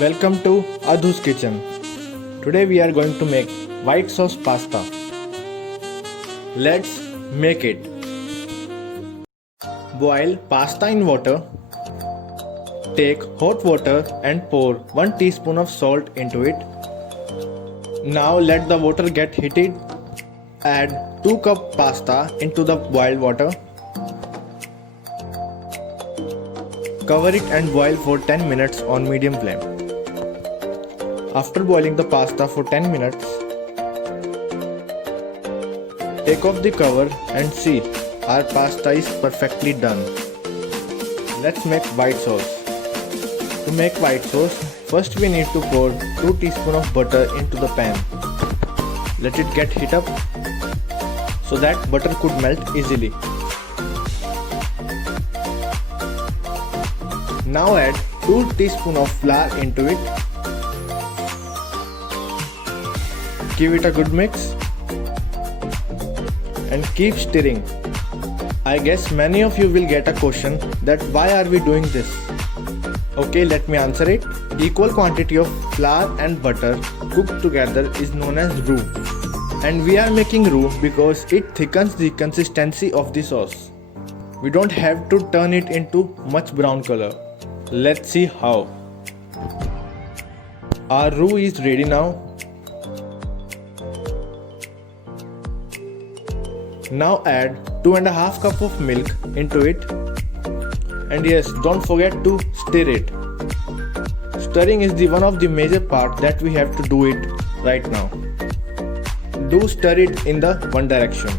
Welcome to Adhu's Kitchen. Today we are going to make white sauce pasta. Let's make it. Boil pasta in water. Take hot water and pour 1 teaspoon of salt into it. Now let the water get heated. Add 2 cup pasta into the boiled water. Cover it and boil for 10 minutes on medium flame. After boiling the pasta for 10 minutes, take off the cover and see our pasta is perfectly done. Let's make white sauce. To make white sauce, first we need to pour 2 teaspoons of butter into the pan. Let it get heat up so that butter could melt easily. Now add 2 teaspoons of flour into it. Give it a good mix and keep stirring. I guess many of you will get a question that why are we doing this? Okay, let me answer it. Equal quantity of flour and butter cooked together is known as roux. And we are making roux because it thickens the consistency of the sauce. We don't have to turn it into much brown color. Let's see how. Our roux is ready now. Now add 2.5 cup of milk into it. And yes, don't forget to stir it. Stirring is the one of the major part that we have to do it right now. Do stir it in the one direction.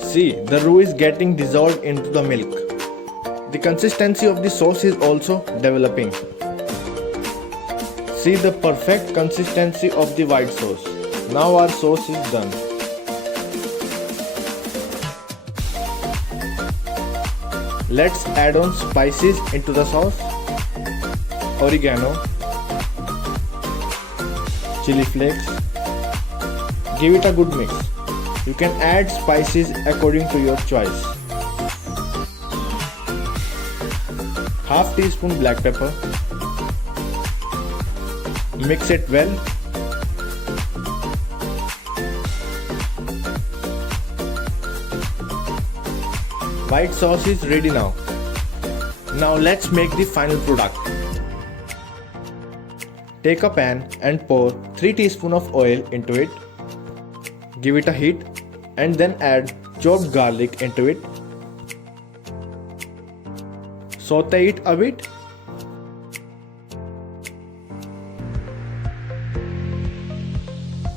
See, the roux is getting dissolved into the milk. The consistency of the sauce is also developing. See the perfect consistency of the white sauce. Now our sauce is done. Let's add on spices into the sauce. Oregano, chili flakes. Give it a good mix. You can add spices according to your choice. Half teaspoon black pepper. Mix it well. White sauce is ready now. Now let's make the final product. Take a pan and pour 3 teaspoons of oil into it. Give it a heat and then add chopped garlic into it. Saute it a bit.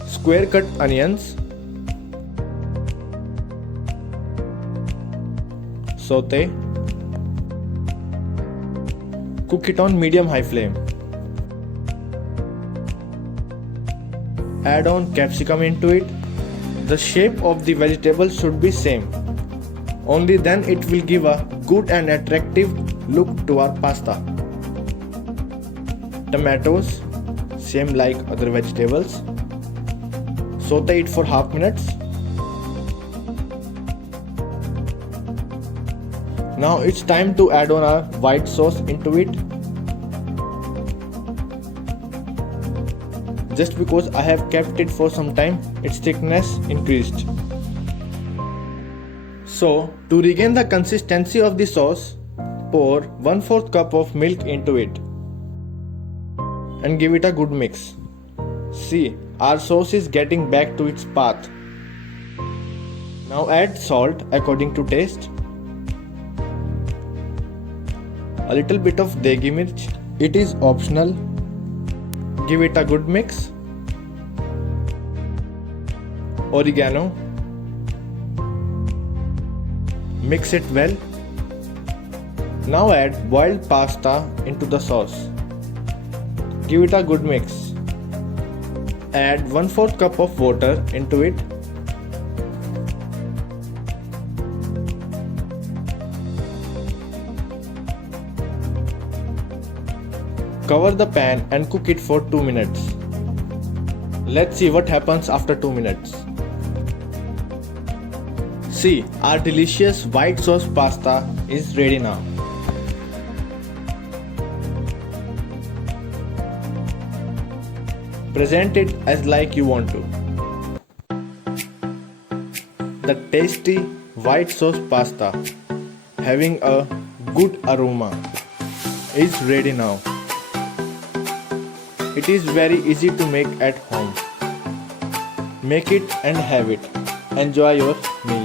Square cut onions. Saute. Cook it on medium-high flame. Add on capsicum into it. The shape of the vegetable should be same. Only then it will give a good and attractive look to our pasta. Tomatoes, same like other vegetables. Saute it for half minutes. Now it's time to add on our white sauce into it. Just because I have kept it for some time, its thickness increased. So to regain the consistency of the sauce, pour 1/4 cup of milk into it and give it a good mix. See, our sauce is getting back to its path. Now add salt according to taste. A little bit of degi mirch. It is optional. Give it a good mix. Oregano. Mix it well. Now add boiled pasta into the sauce. Give it a good mix. Add 1/4 cup of water into it. Cover the pan and cook it for 2 minutes. Let's see what happens after 2 minutes. See, our delicious white sauce pasta is ready now. Present it as like you want to. The tasty white sauce pasta having a good aroma is ready now. It is very easy to make at home. Make it and have it. Enjoy your meal.